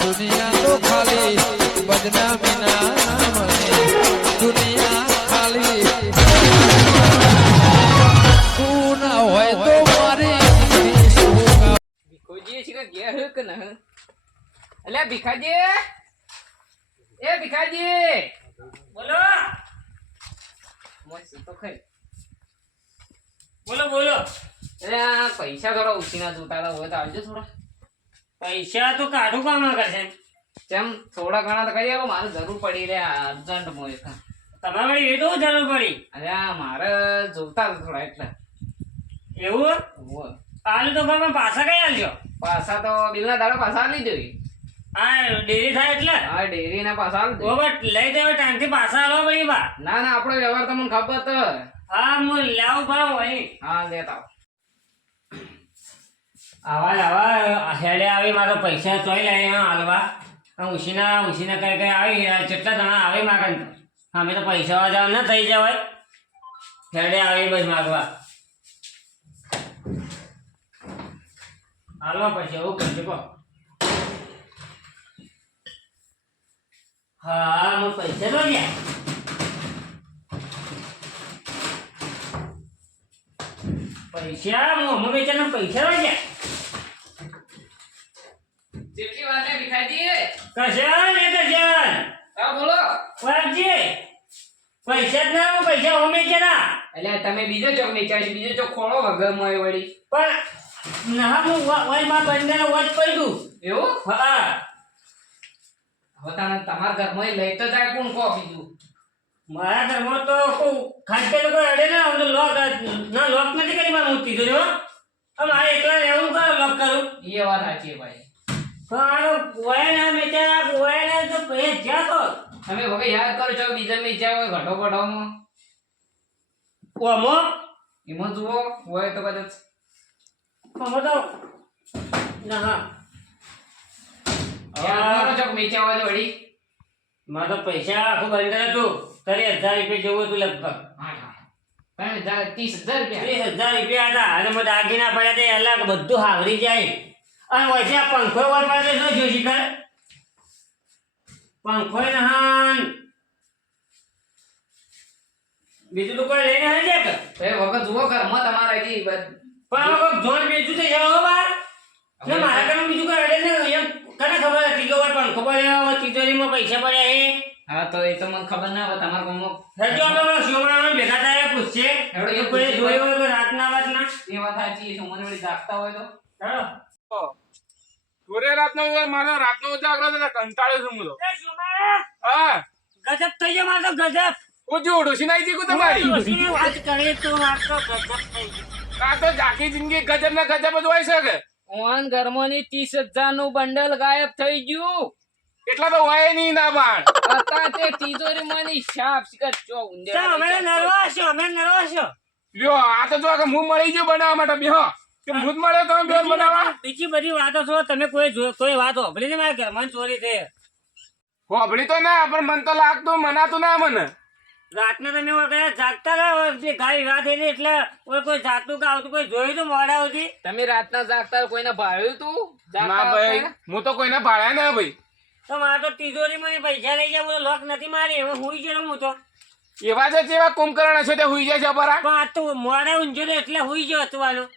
દુનિયા તો ખાલી બદનામી ના મને દુનિયા ખાલી તું ના હોય તો મારી ભીખોજી છે કે ઘેર હે કે ના અલ્યા ભીખાજી એ ભીખાજી બોલો મસ્ત તો ખરી બોલો બોલો અરે આ પૈસા થોડા ઉછીના જોતા હોય તો આવજો થોડા પૈસા તો કાઢું કામ કરશે જેમ થોડા ઘણા તો કરી આપો મારે જરૂર પડી રહ્યા અર્જન્ટ મોય તમારે વળી એ તો જરૂર પડી અરે આ મારે જોતા હતા થોડા એટલે એવું હોય આલુ તો પણ પાછા કઈ આલજો પાછા તો બિલના દાડા પાછા આલી જોઈએ આ ડેરી થાય એટલે હા ડેરી ના પાછા આલી ઓ બટ લઈ દેવો ટાઈમથી પાછા આલો ભાઈ બા ના ના આપણો વ્યવહાર તમને ખબર તો હા હું લાવ ભાવ અહીં હા લેતા આવા હેડે આવી મારો પૈસા ચોઈ લે હાલવા ઉછીના કઈ કઈ આવી કેટલા જણા આવી માગન અમે તો પૈસા વાળા ના થઈ જવાય હેડે આવી બસ માગવા હાલવા પછી એવું કરજો કહો હા હું પૈસા તો ગયા પૈસા હું વેચાના પૈસા તો ગયા જેટલી વાત હે ભીખાજી કશન એ કશન હા બોલો વાજી પૈસા જ ના પૈસા ઓમે કે ના એટલે તમે બીજો ચોક નીચા છે બીજો ચોક ખોળો વગર મોય વળી પણ ના હું વાય માં બંને વોચ પડ્યું એવું હા હોતા તમારા ઘરમાં લઈ તો જાય કોણ કો બીજું મારા ઘરમાં તો ખાસ કે લોકો અડે ને હું લોક ના લોક નથી કરી માં મૂકી દો આમ આ એકલા રહેવું કરો લોક કરું એ વાત સાચી ભાઈ પણ વાય ના મેચા વાય ના તો પે જાતો તમે વગર યાદ કરો છો બીજા મેં જાવ ઘટો ઘટોમાં ઓમો એમાં જુઓ હોય તો કદાચ ઓમો તો ના હા યાદ કરો છો મેચા હોય તો વળી મારે તો પૈસા આખું બંધ હતું 30,000 રૂપિયા જેવું હતું લગભગ હા હા તમે 30,000 રૂપિયા 30,000 રૂપિયા હતા અને મને દાગીના પડ્યા તે અલગ બધું હાવરી જાય અને વચ્ચે આ પંખો વાર પડે તો જો શીખર પંખો નહાન બીજું તો કોઈ લઈને હે કે એ વગર જુઓ ઘરમાં તમારા હજી પણ હવે જોન બેચું થઈ જાવ બાર ને મારા ઘરમાં બીજું કોઈ અડે ને એમ કને ખબર હતી કે ઓય પંખો પડ્યો તિજોરીમાં પૈસા પડ્યા હે હા તો એ તો મને ખબર ના હોય તમારા ગામમાં હેજો આપણે શિવમાનો ભેગા થાય પૂછશે હેડો એ કોઈ જોયો હોય રાતના વાતના એ વાત સાચી છે મને વળી જાગતા હોય તો હેડો પૂરે રાતનો મારો રાતનો ઉજાગરો એટલે કંટાળ્યો છું હું તો એ શિવમા હા ગજબ થઈ ગયો મારો ગજબ હું જો ડોસી નાઈ જીકું તમારી ડોશીની વાત કરે તો આ તો ગજબ થઈ ગયો આ તો જાકી જિંદગી ગજબ ના ગજબ જ હોય છે કે ઓન ઘરમાંની 30,000 નું બંડલ ગાયબ થઈ ગયું એટલા તો હોય નહીં ના પણ હતા તે તિજોરીમાંની શાપ શિકર ચો ઊંડે ચાલ અમે નરવા છો લ્યો આ તો જો કે હું મળી ગયો બનાવવા માટે બેહો કે હું જ મળ્યો તમે બેન બનાવવા બીજી બધી વાતો છો તમે કોઈ વાત હોભળી ને મારા ઘરમાં ચોરી થઈ હોભળી તો ના પણ મન તો લાગતું મનાતું ના મને રાતના તમે વગર જાગતા રહ્યા જે ગાડી વાત થઈ એટલે કોઈ જાગતું કે આવતું કોઈ જોયું તો મોડા સુધી તમે રાતના જાગતા કોઈને ભાળ્યું તું ના ભાઈ હું તો કોઈને ભાડ્યા ના ભાઈ તો મારે તો તિજોરીમાં પૈસા લઈ ગયા હું લોક નથી મારી એમાં હુઈ ગયો હું તો એવા જ એવા કુંભકર્ણ છે તે હુઈ જાય છે પરા પણ આ તો મોડા ઊંઝો એટલે હુઈ ગયો હતું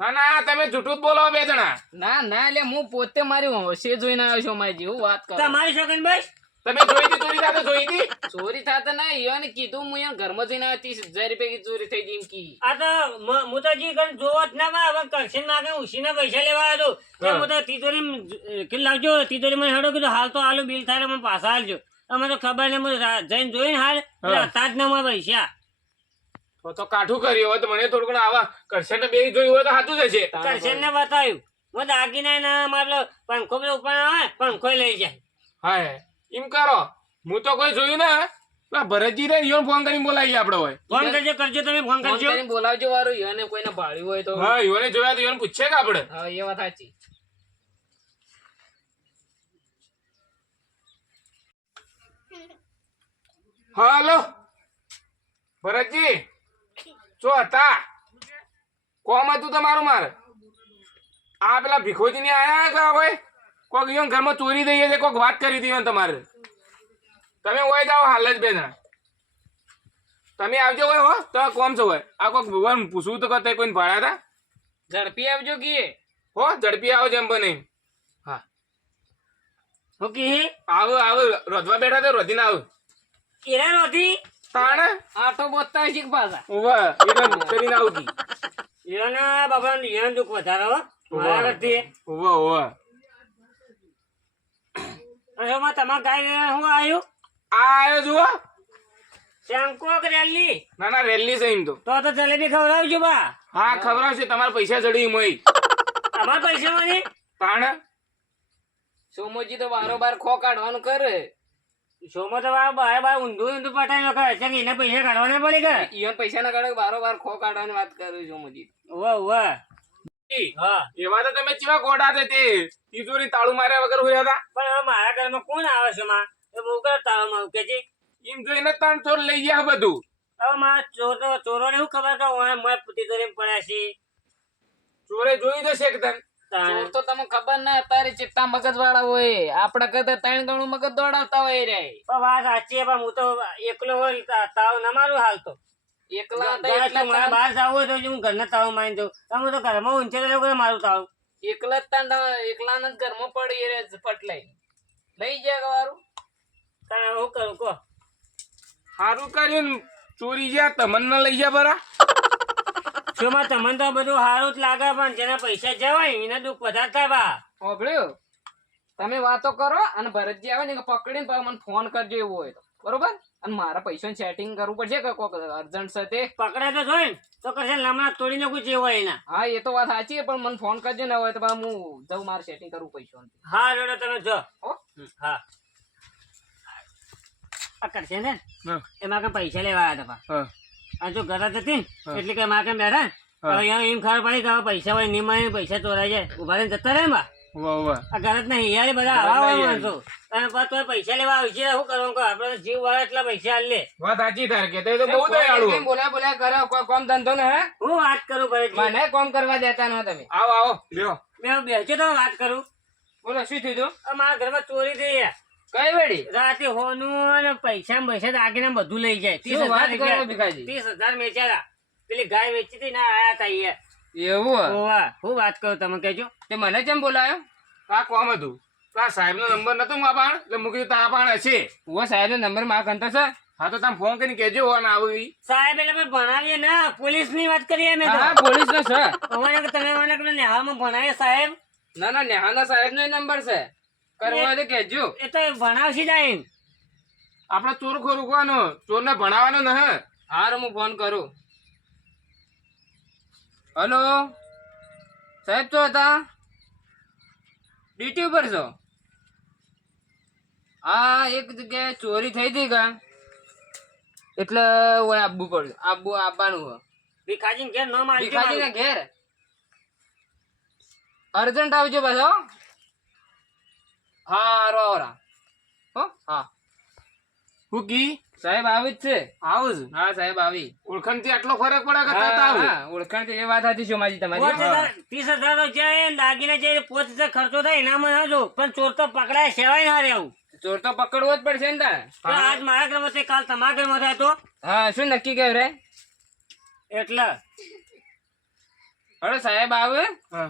હા ના તમે જૂઠું જ બોલો બે જણા ના ના એટલે હું પોતે મારી હોશે જોઈને આવ્યો છું મારી જેવું વાત કરો તમારી છોકરી બસ તમે જોઈ હતી ચોરી સાથે જોઈ હતી ચોરી થાતા ના ઈયોને કીધું હું ઈયોને ઘરમાં જઈને આવ્યો 30,000 રૂપિયા ચોરી થઈ ગઈ એમ કી આ તો હું તો જી કઈ જોવો જ ના હવે કરશન માગે ઉસીના પૈસા લેવા આવ્યો તો હું તો તિજોરી કે લાવજો તિજોરી મને હેડો કીધું હાલ તો આલુ બિલ થાય મને પાછા હાલજો અમે તો ખબર ને જઈને જોઈને હાલ તાજ ના પૈસા તો કાઠું કર્યું હોય તો મને થોડું ઘણું આવા કરશન ને બે જોયું હોય તો સાચું જ છે કરશન ને બતાવ્યું હું દાગીના ના મારલો પંખો ઉપર આવે પંખો લઈ જાય હા એમ કરો હું તો કોઈ જોયું ને ભરતજી રે ઈયોને ફોન કરીને બોલાવીએ આપડે હોય ફોન કરજો તમે ફોન ફોન કરજો કરીને બોલાવજો વારું ઈયોને કોઈને ભાળ્યું હોય તો હા ઈયોને જોયા તો ઈયોને પૂછે કે આપડે હા એ વાત સાચી હાલો ભરતજી શું હતા કોમ હતું તમારું મારે આ પેલા ભીખોજી ને આયા કે ભાઈ કોક ઈયોન ઘરમાં ચોરી થઈ છે કોક વાત કરી હતી તમારે તમે હોય જાઓ હાલ જ બે જણા તમે આવજો હોય હો તો કોમ છો હોય આ કોક ભગવાન પૂછવું તો કઈ કોઈને ભાડા હતા ઝડપી આવજો કીએ હો ઝડપી આવો જેમ બને હા ઓકે આવો આવો રોધવા બેઠા તો રોધીને આવો એરા નથી તાણ આટો બોતતા છે કે પાછા ઉભા એટલે કરીને આવતી એના બાબા એના દુઃખ વધારે હો મારા કરતી ઉભા ઉભા અને તમારા ગાય હું આવ્યું આ આવ્યો જુઓ શંકો રેલી ના ના રેલી છે એમ તો તો જલેબી ખવડાવજો બા હા ખવડાવશે તમારા પૈસા ચડી મોઈ અમારા પૈસા મને તાણ સોમોજી તો બારોબાર ખો કાઢવાનું કરે સોમો તો બાર બાર ઊંધું ઊંધું પટાઈ લો કરે છે કે એને પૈસા કાઢવાના પડી ગયા ઈવન પૈસા ના કાઢે બારોબાર ખો કાઢવાની વાત કરું સોમોજી વાહ વાહ હા એવા તો તમે કેવા ગોડા છે તે તિજોરી તાળું માર્યા વગર હોયા હતા પણ હવે મારા ઘરમાં કોણ આવે છે માં એ બહુ કરતા કે છે એમ જોઈને ત્રણ ચોર લઈ ગયા બધું હવે મારા ચોરો ને શું ખબર કે હું તિજોરી પડ્યા છે ચોરે જોઈ જશે કે તને ચોર તો તમને ખબર ના તારી ચિત્તા મગજ વાળા હોય આપડા કરતા 3 ગણું મગજ દોડાવતા હોય રે પણ વાત સાચી પણ હું તો એકલો હોય તાવ ના મારું હાલ તો એકલા હતા એટલે મારા બહાર જવું હોય તો હું ઘરના તાવ મારી દઉં હું તો ઘરમાં ઊંચે લોકો મારું તાવ એકલા જ એકલા જ ઘરમાં પડી રે પટલાઈ લઈ જાય વારું તારે હું કરું કહો સારું કર્યું ને ચોરી ગયા તમને લઈ ગયા બરા શું માં તમને તો બધું સારું જ લાગે પણ જેના પૈસા જવાય એના દુઃખ વધારે થાય બા હોભળ્યું તમે વાતો કરો અને ભરતજી આવે ને કે પકડીને પછી મને ફોન કરજો એવું હોય તો બરોબર અને મારા પૈસાનું સેટિંગ કરવું પડશે કે કોક અર્જન્ટ છે તે પકડે તો જોઈ તો કરશે લમણા તોડી નાખું જે હોય એના હા એ તો વાત સાચી પણ મને ફોન કરજો ને હોય તો પછી હું જઉં મારે સેટિંગ કરવું પૈસાનું હા જોડે તમે જો હો હા આ કરશે ને હા એમાં કઈ પૈસા લેવા આવ્યા હતા હા આ જો ઘર જ હતી એટલે કે મારે કેમ બેઠા હવે એમ ખબર પડી કે હવે પૈસા હોય નિમાય પૈસા ચોરાઈ જાય ઉભા રહીને જતા રહે બા વાહ વાહ આ ઘર જ નહીં યાર બધા આવા માણસો અને પાછું પૈસા લેવા આવી છે શું કરવાનું કહો આપડે જીવ વાળા એટલા પૈસા હાલ લે વાત સાચી તાર કે તો બહુ દયાળુ બોલ્યા કરો કોઈ કોમ ધંધો ને હે હું વાત કરું ભાઈ મને કોમ કરવા દેતા ન તમે આવો આવો લ્યો મેં બેસ્યો તો વાત કરું બોલો શું થયું અમારા ઘરમાં ચોરી થઈ યાર કઈ વેડી રાતે હોનું અને પૈસા પૈસા દાગીને બધું લઈ જાય શું વાત કરો ભીખાજી? 30,000 વેચારા પેલી ગાય વેચી હતી ને આયા તા યાર એવું ઓવા હું વાત કરું તમે કહેજો તે મને કેમ બોલાયો આ કોમ હતું આ સાહેબ નો નંબર નતો મારા પાણ એટલે મૂકી તા પાણ હશે ઓ સાહેબ નો નંબર મારા કંતો છે હા તો તમે ફોન કરીને કહેજો હો ને આવું ઈ સાહેબ એટલે અમે ભણાવીએ ના પોલીસ ની વાત કરીએ અમે હા તો પોલીસ નો છે અમારે કે તમે મને પેલા નેહામાં ભણાવીએ સાહેબ ના ના નેહાના સાહેબ નો નંબર છે કરવો હોય તો કહેજો એ તો ભણાવશી જાય એમ. આપડે ચોર ખોરું કોનો ચોર ને ભણાવવાનો ન હે હાર હું ફોન કરું હલો સાહેબ તો હતા ડ્યુટી ઉપર છો હા એક જગ્યાએ ચોરી થઈ હતી કા એટલે ઓય આવવું પડ્યું આવવાનું હોય ભીખાજીને ઘેર ન મારજો ભીખાજી મારું. ના ઘેર અર્જન્ટ આવજો પાછો હા રોરા હો હા હું કી સાહેબ આવી જ છે આવું જ હા સાહેબ આવી ઓળખાણ થી આટલો ફરક પડે કે તરત આવું હા ઓળખાણ તો એ વાત હતી સોમાજી તમારી 30,000 તો જાય દાગીને જાય 5,000 ખર્ચો થાય એનામાં ના જો પણ ચોર તો પકડાય સેવાય ના રે આવું ચોર તો પકડવો જ પડશે ને તારે તો આજ મારા ઘરમાં થાય કાલ તમારા ઘરમાં થાય તો હા શું નક્કી કેવ રે એટલે હવે સાહેબ આવે હા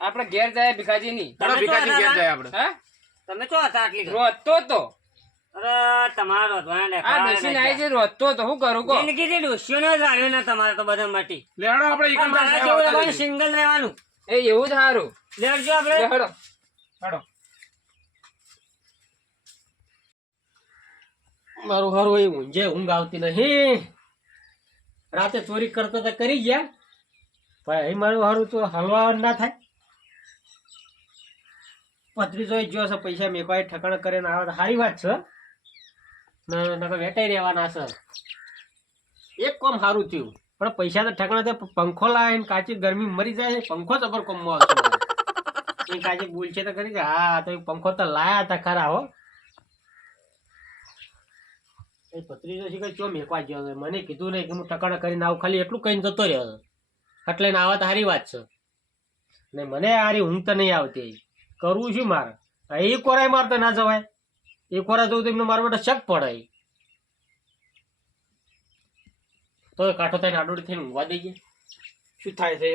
આપણે ઘેર જાય ભીખાજી ની ચલો ભીખાજી ઘેર જાય આપણે હા તમે તો હતા આટલી ઘર? રોતો તો અરે તમારો રોધવાના આ દેખાડા નસીન નથી. આવી છે રોતો તો શું કરું કો જિંદગીથી ડોશીઓને જ આવ્યો ને તમારે તો બધા માટે લેડો આપણે એક મારા જેવું રહેવાનું, સિંગલ રહેવાનું એ એવું જ સારું લેડજો આપણે હેડો હેડો મારું હારું એ ઊંઝે ઊંઘ આવતી નહીં રાતે ચોરી કરતા તો કરી ગયા પણ અહીં મારું હારું તો હલવા ના થાય પત્રીસો જો છે પૈસા મેકવાય ઠકાણા કરીને આવે તો સારી વાત છે નકર વેટાઈ રહેવાના છે એક કોમ સારું થયું પણ પૈસા તો ઠકાણા તે પંખો લાવે ને કાચી ગરમી મરી જાય છે પંખો જબર કોમમાં આવશે એ કાચી બોલ છે તો કરી કે હા તો એ પંખો તો લાયા હતા ખરા હો એ પત્રીસો શીખર ચો મેકવા ગયો છે મને કીધું નહીં કે હું ટકાણા કરીને આવું ખાલી એટલું કહીને જતો રહ્યો એટલે આવા તો સારી વાત છે ને મને હારી ઊંઘ તો નહીં આવતી કરવું શું મારે એ કોરાય મારતા ના જવાય. એ કોરા જવું તો એમને મારા માટે શક પડે. તો કાંઠો થઈને આડોડી થઈને ઊંઘવા દઈએ. શું થાય છે?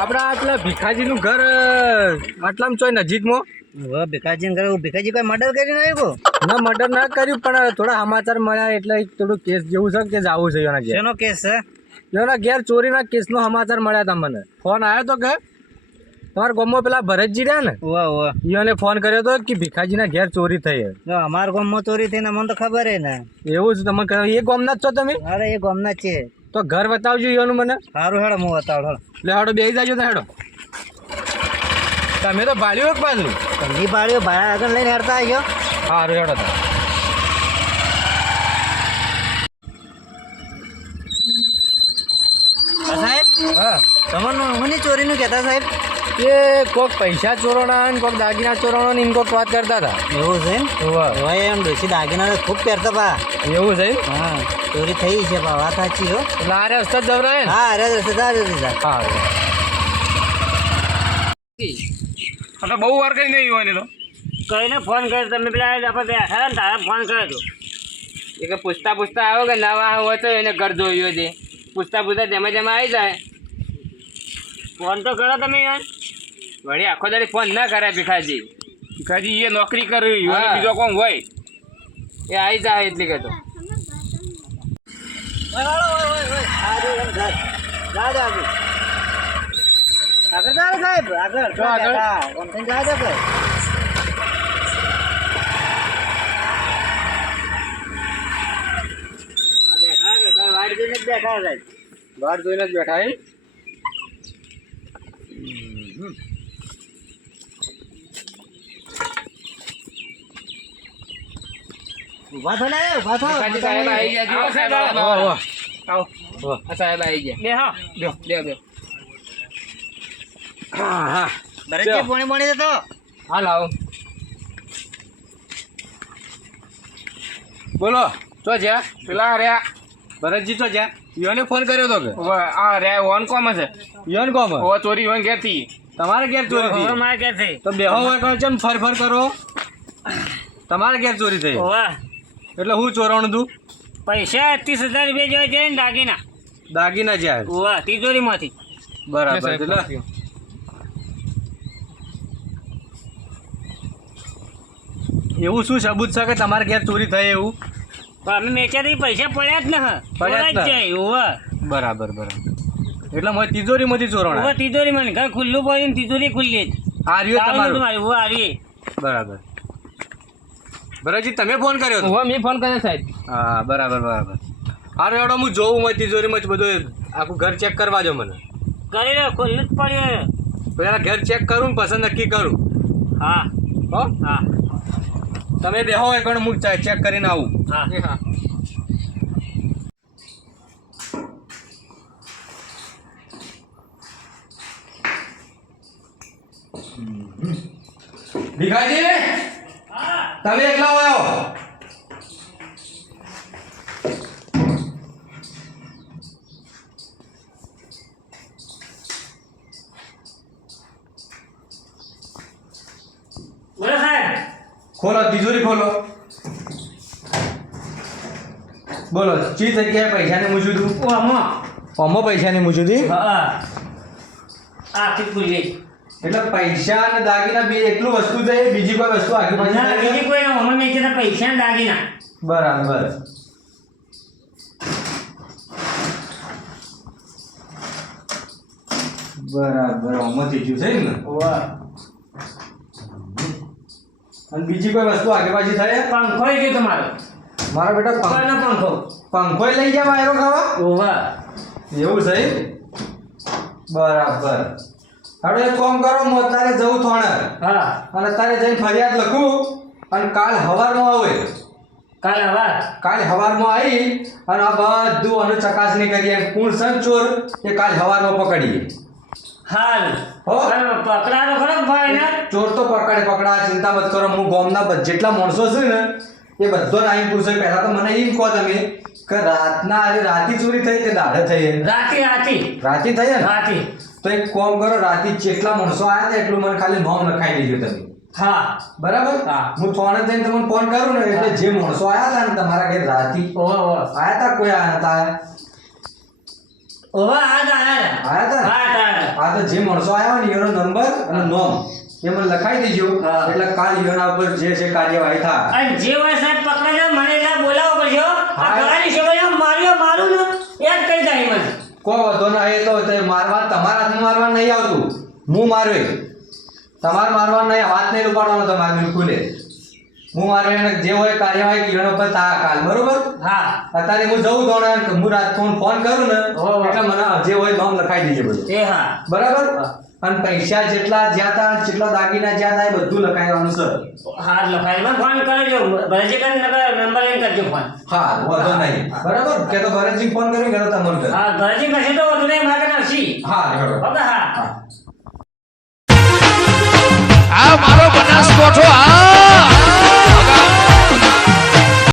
આપડા પેલા ભીખાજી નું ઘર આટલામાં ચોય નજીકમાં. ભીખાજી ભીખાજી કોઈ મર્ડર કરીને આવ્યો? ના મર્ડર ના કર્યું પણ થોડા સમાચાર મળ્યા એટલે થોડું કેસ જેવું છે કે જવું છે એના ઘેર. શેનો કેસ છે? એના ઘેર ચોરીના કેસનો સમાચાર મળ્યા હતા મને. ફોન આવ્યો તો કે તમારા ગામમાં પેલા ભરતજી રહ્યા ને એને ફોન કર્યો હતો કે ભીખાજીના ઘેર ચોરી થઈ. અમારા ગામમાં ચોરી થઈને અમને તો ખબર હે ને. એવું છે તમે કહ્યું એ ગામના જ છો તમે? અરે એ ગામના જ છે. તો ઘર બતાવજો એનું મને. સારું હેડો હું બતાવું. એટલે હેડો બેસી જાજો તો હેડો. તમે તો ભાડ્યું એક બાજુ તમે પાડ્યો ભાડા આગળ લઈને હેડતા આવ્યો. સારું હેડો તો. સાહેબ હા તમને હું ચોરીનું કહેતા સાહેબ? એ કોક પૈસા ચોરાણા ને કોક દાગીના ચોરાણો ને એમ કોક વાત કરતા હતા. એવું છે એમ? વાહ. હવે એમ ડોસી દાગીના ખૂબ પહેરતા પા. એવું છે એમ? હા ચોરી થઈ છે પા, વાત સાચી હો. એટલે આરે રસ્તે જ જવરાય ને? હા અરે રસ્તે જાજો દીધા. સારું. એટલે બહુ વાર કઈ નહીં હોય ને તો કઈને ફોન કર્યો તમે પેલા આપણે બેઠા ને તારા ફોન કર્યો હતો. એ કે પૂછતા પૂછતા આવ્યો કે નવા હોય તો એને ઘર જોયું છે. પૂછતા પૂછતા જેમાં જેમાં આવી જાય. ફોન તો કરો તમે યાર. વળી આખો દાડી ફોન ના કરે ભીખાજી. ભીખાજી એ નોકરી કરી હોય ને બીજો કોણ હોય. એ આવી જાય એટલી કે તો. આગળ જાઓ સાહેબ આગળ. આગળ? જાજો કે વાડ જોઈને જ બેઠા સાહેબ. વાટ જોઈને જ બેઠા એમ? ઉભા થો ને ઉભા થો. ભીખાજી સાહેબ આવી ગયા. આવો સાહેબ, આવો. વાહ વાહ. આવો. આ સાહેબ આવી ગયા. બે હા બેહો બેહો. હા હા. ભરતજી પોણી પોણી તો હાલ આવો. બોલો તો જ્યાં પેલા રહ્યા ભરતજી તો જ્યાં યોને ફોન કર્યો હતો કે આ રહ્યા ઓન કોમ છે. યોન કોમ ઓ ચોરી હોય ઘેર થી તમારે ઘેર ચોરી હવે થઈ મારે ક્યાં થઈ? તો બેહો હોય કરો ચમ ફર ફર કરો. તમારે ઘેર ચોરી થઈ ઓવા એટલે હું ચોરાણું તું? પૈસા 30,000 રૂપિયા જેવા જાય ને દાગીના. દાગીના જ્યાં ઓવા તિજોરીમાંથી. બરાબર એટલે એવું શું સબૂત છે કે તમારે ઘેર ચોરી થઈ એવું? પણ અમે મેચાથી પૈસા પડ્યા જ ને હા. પડ્યા જ પડ્યા જ ને. જાય. ઓવા બરાબર બરાબર એટલે મને તિજોરીમાંથી ઓવા ચોરાણા. તિજોરીમાં ને ઘર ખુલ્લું પડ્યું ને તિજોરી ખુલ્લી જ. આ રહ્યો તમારું. તમારી ઓવા આવી. બરાબર. ભરતજી તમે ફોન કર્યો હતો? હવે મેં ફોન કર્યો સાહેબ. હા બરાબર બરાબર. હારું હેડો હું જોઉં હોય તિજોરીમાં જ બધું આખું ઘર ચેક કરવા દો મને. કરી લો ખુલ્લું જ પડ્યું. પેલા ઘર ચેક કરું ને પસંદ નક્કી કરું. હા હો હા તમે બેહો એક હું ચેક કરીને આવું. હા એ હા. ભીખાજી તમે એકલા હોય આવો. બોલો સાહેબ. ખોલો તિજોરી ખોલો. બોલો ચી જગ્યાએ પૈસાની મૂજુદી? ઓમાં પૈસાની મૂજુદી? હા આખી ખુલ્લી. એટલે પૈસા અને દાગીના બે એટલું વસ્તુ છે બીજી કોઈ વસ્તુ આખી ના, પાછી બીજી કોઈ ના. અમે મેચેના પૈસા ને દાગીના. બરાબર. બરાબર ઓમાં થઈ ગયું છે ને? અને બીજી કોઈ વસ્તુ આગે પાછી થાય? પંખો ય છે તમારો. મારા બેટા ઉપરનો પંખો. પંખો લઈ જાય વાયરો ખાવા? ઓવા એવું છે? બરાબર. હવે એક કામ કરો હું અત્યારે જઉં થોણે હા અને અત્યારે જઈને ફરિયાદ લખું અને કાલ હવારમાં આવે. કાલ હવાર. કાલ હવારમાં આવી અને આ બધું અને ચકાસણી કરીએ કોણ છે ચોર એ કાલ હવારમાં પકડીએ. હાલ હો. પણ પકડાનો ખરો ભાઈ ને. ચોર તો પકડા ચિંતા મત કરો. હું ગામના જેટલા માણસો છે ને એ બધો આવીને પૂછે પહેલા તો મને એમ કહો તમે કે રાતના અરે રાતી ચોરી થઈ કે દાડે થઈ એમ? રાતી રાતી થઈ ને? રાતી તો એક કામ કરો, રાતી જેટલા માણસો આયા હતા એટલું મને ખાલી નામ લખાઈ દેજો તમે. હા બરાબર? હા. હું થોડે જઈને તમને ફોન કરું ને એટલે જે માણસો આયા હતા ને તમારા ઘેર રાતી આયા હતા, કોઈ આયા નતા આયા? આયા હતા હા તો જે માણસો આયા હોય ને એનો નંબર અને નામ એ મને લખાઈ દેજો. હા. એટલે કાલ એના ઉપર જે છે કાર્યવાહી થાય. અને જે હોય સાહેબ પકડાજો મને એટલે બોલાવો પડશે હો. આ હા. ગળાની શોભામાં મારું ને એ જ કહી જાય મને. કોઈ વધો ના એ તો તે મારવા તમારા હાથમાં મારવા નહીં આવતું, હું માર્યો તમારે મારવા નહીં, હાથ નહીં ઉપાડવાનો તમારે બિલકુલ. હું માર્યો એને જે હોય કાર્યવાહી એના ઉપર તા કાલ. બરોબર? હા અત્યારે હું જઉં તો ને હું રાત ફોન કરું ને એટલે મને જે હોય નામ લખાઈ દેજો બધું. એ હા બરાબર? અને પૈસા જેટલા જ્યાં તા જેટલા દાગીના જ્યાં તા એ બધું લખાવવાનું સર. હા લખાય મને ફોન કરજો ભરજી કરીને નંબર લઈને કરજો ફોન. હા વધો નહીં. બરાબર? કે તો ભરતજી ફોન કરી કે તો તમને કર. હા ભરજી કરશે તો વધુ નહીં માગે નરસી. હા હેડો. ઓકે હા હા. આ મારો બનાસકોઠો